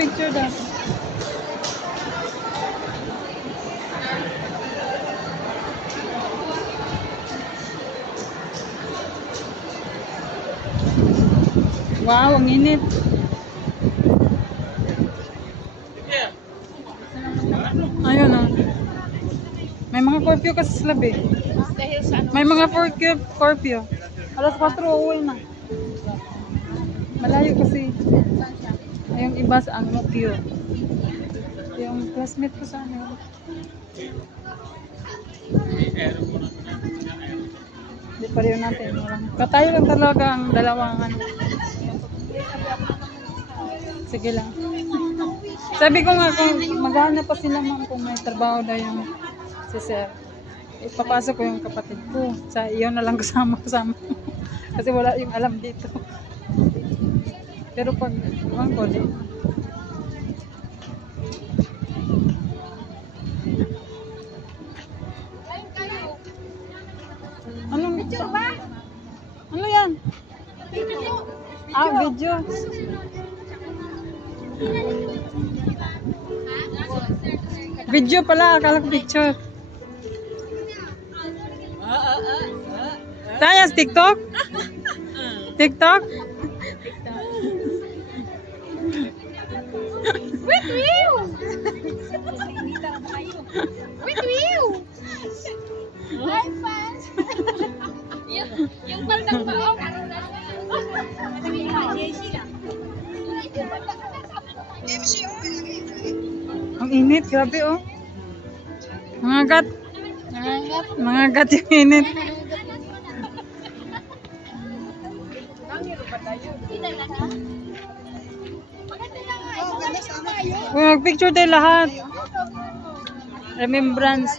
Picture daw. Wow, ang init. Ayun oh. May mga curfew kasi sa labi. May mga curfew. Alas 4 uuwi na. Malayo kasi. Yung iba sa ang Nokyo. Yung classmate ko sa ano. Hindi pa rin natin. Katayo lang talaga ang dalawang ano. Sige lang. Sabi ko nga kung maghanap pa sila ma'am kung may trabaho daw yung si sir. Ipapasok ko yung kapatid ko. Sa iyo na lang kasama. Kasi wala yung alam dito. Pero pag iwan ko din. Anong video ba? Ano yan? Video. Ah, video. Video pala, akala ko picture. Tayas TikTok? TikTok? With you! With you! Hi, fans! Yung bandang baong. Ang init, grabe oh. Mangagat. Mangagat yung init. Mag-picture tayo lahat. Remembrance.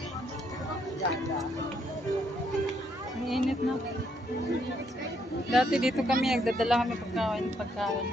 Ang init na. Dati dito kami, nagdadala kami pagkain.